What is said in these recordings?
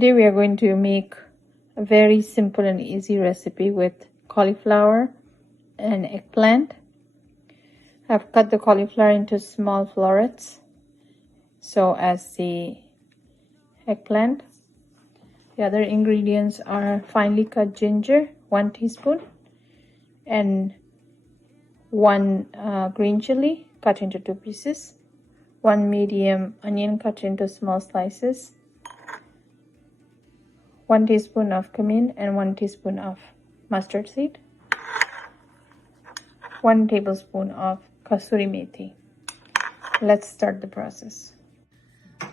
Today we are going to make a very simple and easy recipe with cauliflower and eggplant. I've cut the cauliflower into small florets so as the eggplant. The other ingredients are finely cut ginger, 1 teaspoon, and 1 green chili cut into 2 pieces, 1 medium onion cut into small slices, 1 teaspoon of cumin and 1 teaspoon of mustard seed, 1 tablespoon of kasuri methi. Let's start the process.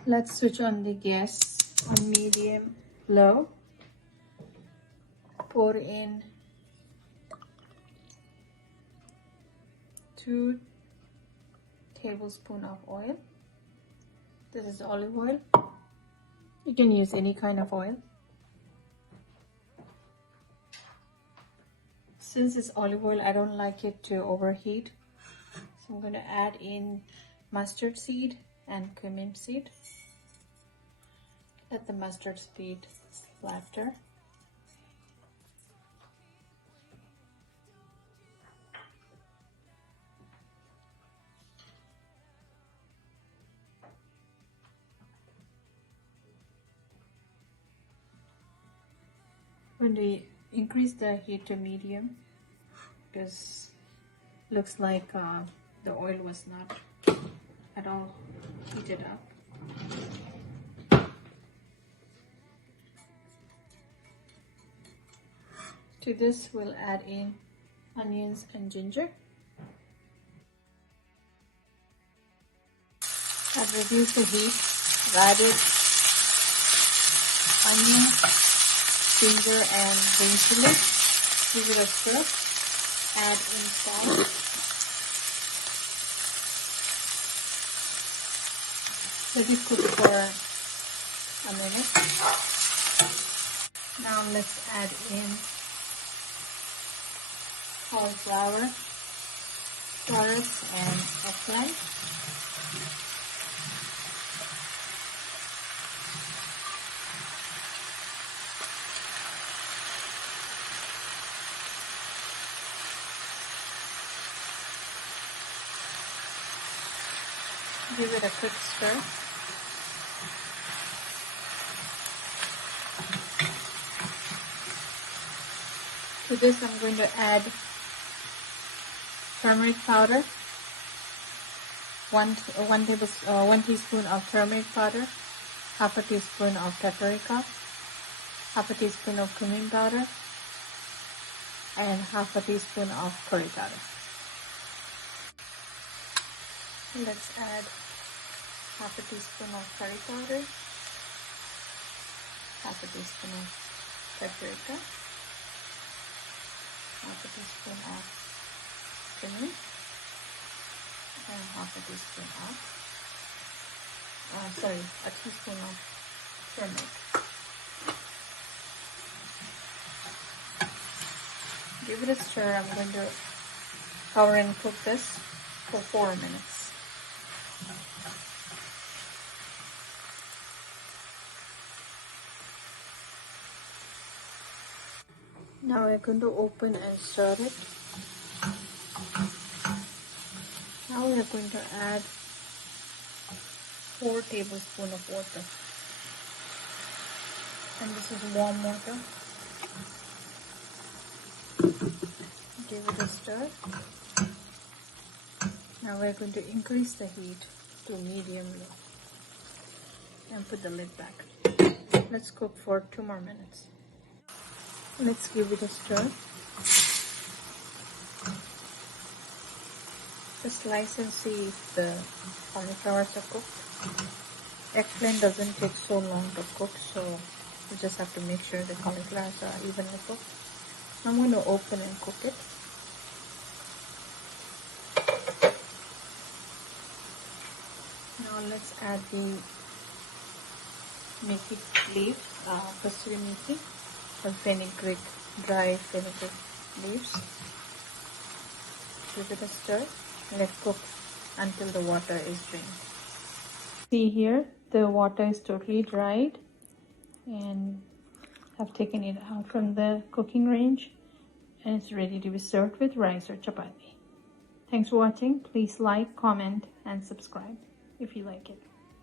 Let's switch on the gas on medium low. Pour in 2 tablespoons of oil. This is olive oil. You can use any kind of oil. Since it's olive oil, I don't like it to overheat. So I'm going to add in mustard seed and cumin seed. Let the mustard seed splatter. When we increase the heat to medium, because looks like the oil was not at all heated up. To this we'll add in onions and ginger. I've reduced the heat, added onion, ginger and green chili. Give it a stir. Add in salt. Let it cook for a minute. Now let's add in cauliflower, carrots and eggplant. Give it a quick stir. To this I'm going to add turmeric powder, 1 teaspoon of turmeric powder, half a teaspoon of paprika, half a teaspoon of cumin powder, and half a teaspoon of curry powder. Let's add half a teaspoon of curry powder, half a teaspoon of paprika, half a teaspoon of cumin, and half a teaspoon of, a teaspoon of turmeric. Give it a stir. I'm going to cover and cook this for 4 minutes. Now we're going to open and stir it. Now we're going to add 4 tablespoons of water. And this is warm water. Give it a stir. Now we're going to increase the heat to medium low and put the lid back. Let's cook for 2 more minutes. Let's give it a stir. Just slice and see if the cauliflowers are cooked. Eggplant doesn't take so long to cook, so you just have to make sure the cauliflowers are evenly cooked. I'm going to open and cook it. Now let's add the methi leaf, kasuri methi, or fenugreek, dry fenugreek leaves. Give it a stir. Let cook until the water is drained. See here, the water is totally dried. and have taken it out from the cooking range, and it's ready to be served with rice or chapati. Thanks for watching. Please like, comment, and subscribe if you like it.